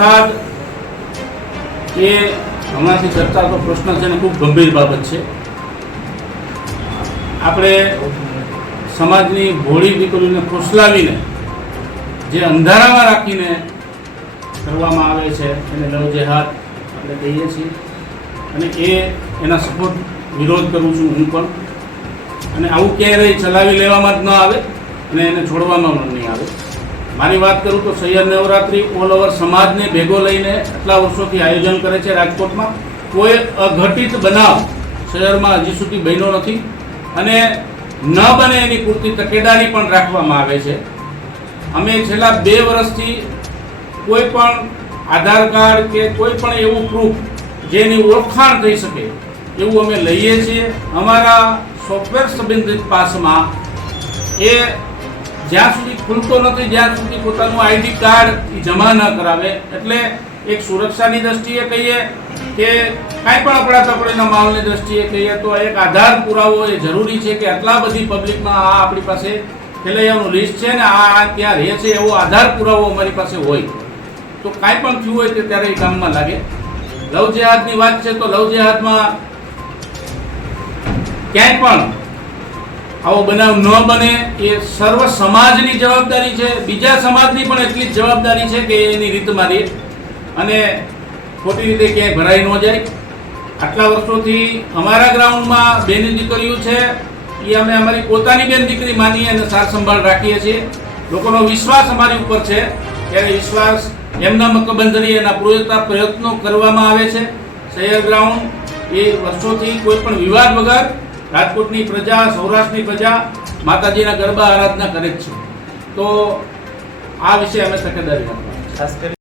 વરસાદ એ હમણાંથી ચર્ચાતો પ્રશ્ન છે ને ખૂબ ગંભીર બાબત છે. આપણે સમાજની ભોળી દીકરીઓને ફોસલાવીને જે અંધારામાં રાખીને કરવામાં આવે છે, એને લવ જેહાદ આપણે કહીએ છીએ. અને એ એના સપોર્ટ, વિરોધ કરું છું હું પણ. અને આવું ક્યારેય ચલાવી લેવામાં જ ન આવે અને એને છોડવામાં પણ નહીં આવે. મારી વાત કરું તો સૈયદ નવરાત્રિ ઓલ ઓવર સમાજને ભેગો લઈને આટલા વર્ષોથી આયોજન કરે છે રાજકોટમાં. કોઈ અઘટિત બનાવ શહેરમાં હજી સુધી બન્યો નથી અને ન બને એની પૂરતી તકેદારી પણ રાખવામાં આવે છે. અમે છેલ્લા બે વર્ષથી કોઈ પણ આધાર કાર્ડ કે કોઈ પણ એવું પ્રૂફ જેની ઓળખાણ થઈ શકે એવું અમે લઈએ છીએ. અમારા સોફ્ટવેર સંબંધિત પાસમાં એ જ્યાં સુધી ખુલતો નથી, જ્યાં સુધી પોતાનું આઈડી કાર્ડ જમા ન કરાવે. એટલે એક સુરક્ષાની દ્રષ્ટિએ કહીએ કે કાંઈ પણ આપણા તપડીના માલની દ્રષ્ટિએ કહીએ તો એક આધાર પુરાવો એ જરૂરી છે કે આટલા બધી પબ્લિકમાં આ આપણી પાસે ખેલૈયાનું લિસ્ટ છે ને આ ત્યાં રહે છે એવો આધાર પુરાવો અમારી પાસે હોય. તો કાંઈ પણ થયું હોય તે ત્યારે એ કામમાં લાગે. લવ જેહાદની વાત છે તો લવ જેહાદમાં ક્યાંય પણ આવો બનાવ ન બને એ સર્વ સમાજની જવાબદારી છે. બીજા સમાજની પણ એટલી જ જવાબદારી છે કે એની રીત મારી અને ખોટી રીતે ક્યાંય ભરાઈ ન જાય. આટલા વર્ષોથી અમારા ગ્રાઉન્ડમાં બેન દીકરીઓ છે. એ અમે અમારી પોતાની બેન દીકરી માનીએ અને સાર સંભાળ રાખીએ છીએ. લોકોનો વિશ્વાસ અમારી ઉપર છે. ત્યારે વિશ્વાસ એમના મકબંધરી એના પૂરેતા પ્રયત્નો કરવામાં આવે છે. શહેર ગ્રાઉન્ડ એ વર્ષોથી કોઈ પણ વિવાદ વગર રાજકોટની પ્રજા, સૌરાષ્ટ્રની પ્રજા, માતાજીના ગરબા આરાધના કરે જ છે. તો આ વિશે અમે તકેદારી રાખવા ખાસ કરી